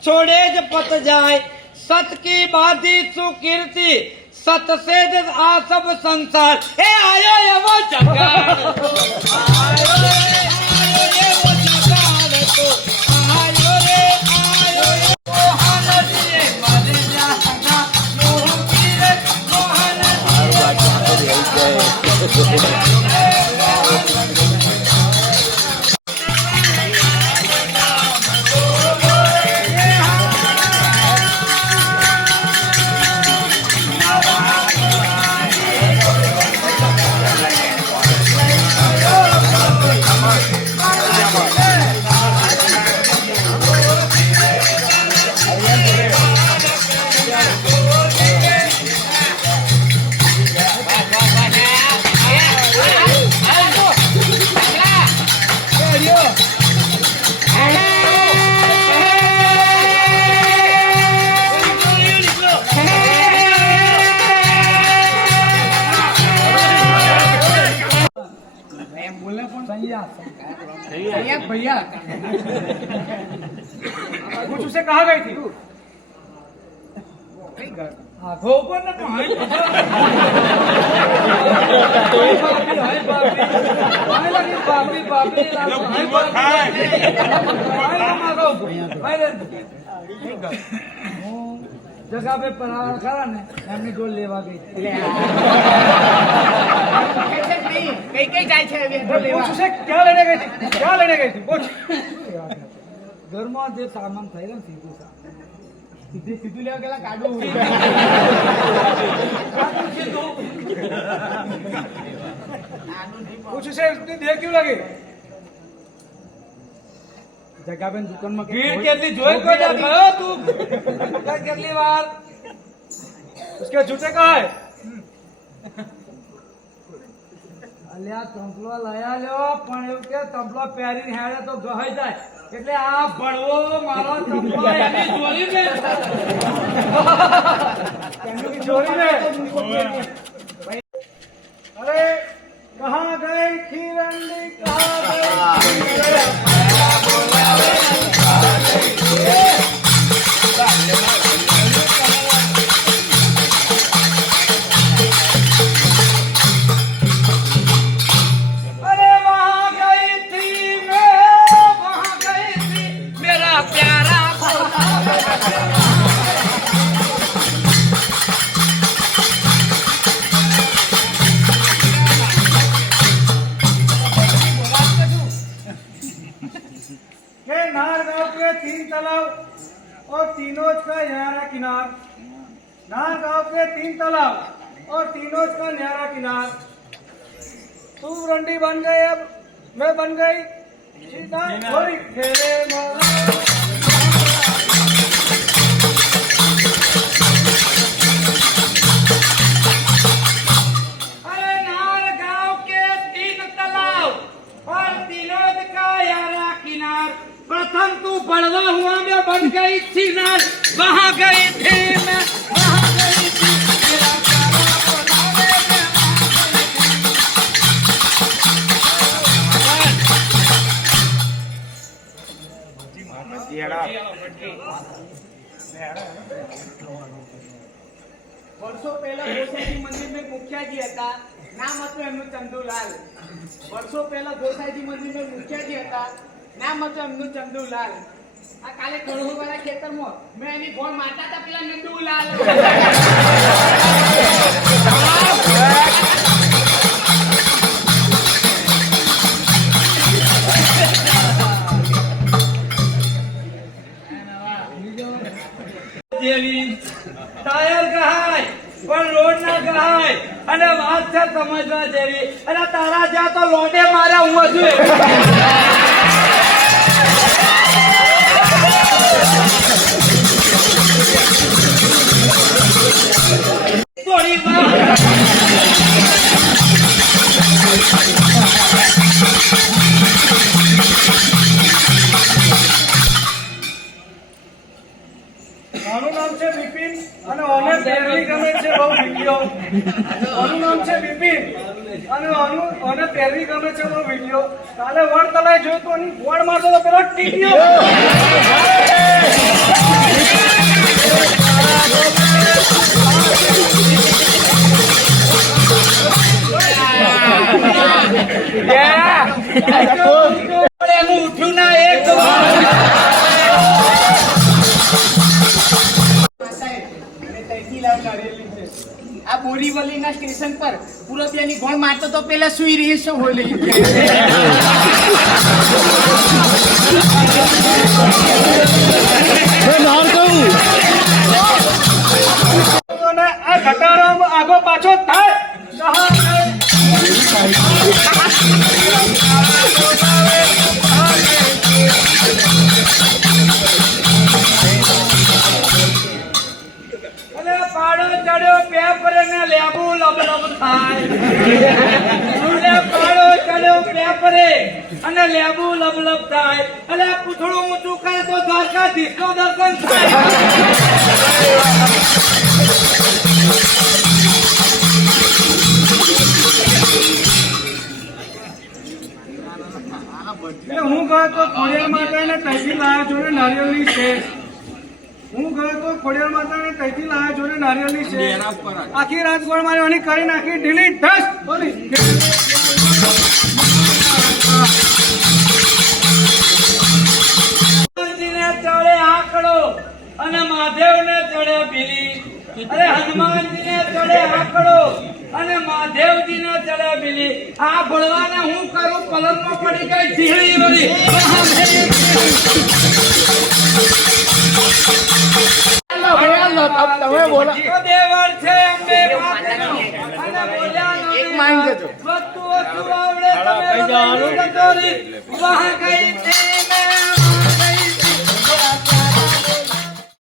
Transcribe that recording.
छोड़े ज पत जाए सत की बाधी सुकीर्ति सत से आ सब संसार ए आयो ये वो जगाड़ आयो ये वो जगाड़ तो आयो रे ओ हालत ये मर जाना मोह की रे मोहन भैया कुछ उसे कहा गई थी आंखों पर न जगह पे पढ़ा खरा ने हमने गोल लेवा गई कई जाए छे क्या लेने गई थी क्या लेने गई थी पूछ घर में जे सामान થઈ ને સીધું સીધું લેવા ગયેલા કાઢું પૂછ છે દેખ ક્યું લાગે જગાબેન દુકાનમાં ભીડ કેટલી જોઈ કોઈ ના ગયો તું કેટલી વાર उसके जूते कहाँ है અલ્યા તંબલો લાયા લ્યો પણ એવું કે તંબલો પહેરીને હેડે તો ગહાઈ જાય એટલે આ ભણવો મારો તંબલો એની જોડીને એની જોડીને અરે કહાં ગઈ ખીરંડી કહાં ગઈ બોલાવે और तीनों का न्यारा किनार नार गांव के 3 तालाब और तीनों का न्यारा किनार तू रंडी बन गई अब मैं बन गई सीता थोड़ी खेले अरे नार गांव के 3 तालाब और तीनों का न्यारा किनार प्रथम तू बड़वा हुआ मैं बन गई थी नार वहाँ गई थी मैं वहाँ गई थी तेरा प्यारा बनावे मैं वर्षों पहला गोसाई मंदिर में मुखिया जी था नाम હતું એમનું ચંદુલાલ વર્ષો પહેલા ગોસાઈજી મંદિર में मुखिया जी હતા નામ હતું એમનું ચંદુલાલ આ કાલે કળહુ વાળા ખેતરમાં મેં એની ગોળ મારતા હતા પેલા નંદુલાલ टायर कहाय પણ રોડ ના કહાય અને વાત છે સમજવા જેવી અને તારા જ્યાં તો લોડે માર્યા હું છું અને ઓને પહેરવી ગમે છે બહુ વિડીયો. ઓનું નામ છે બિપિન અને ઓને પહેરવી ગમે છે બહુ વિડીયો. કાલે વડ તલાય જોયું તો ઓની ગોળ મારતો તો પેલો ટીટીઓ. એનું ઉઠ્યું ના એક આ બોરીવલી ના સ્ટેશન પર પુરતિયાની ગોળ મારતો તો પેલા સુઈ રહી છે હોલી. અને આ ગટારામાં આગો પાછો થાય. અને પાડો ચડ્યો પેપરે ને લેબુ લબલબ થાય. અને પાડો ચડ્યો પેપરે અને લેબુ લબલબ થાય. અને પૂછડું ઊંચું કરે તો દ્વારકાધીશનું દર્શન થાય. હું ગયો તો ખોડિયાર માતાને તૈથી લાયા જોડે નારિયેળની શેષ. હું ગયો તો ખોડિયાર માતાને તૈથી લાયા જોડે નારિયેળની શેષ. આખી રાત ગોળ મારવાની કરી નાખી ઢીલી ઢસ બોલી. હનુમાનજીને ચડે આંકડો અને મહાદેવને ચડે બીલી. અરે હનુમાનજીને ચડે આંકડો અને મહાદેવજીને ચડે બીલી. આ ભળવાને હું કરું પલંગમાં પડી ગઈ ઢીલી વળી. દેવળ છે અંબે માતેનો અને બોલ્યા એક માંગ જજો. વસ્તુ આવડે તમે વાહ ગઈ છે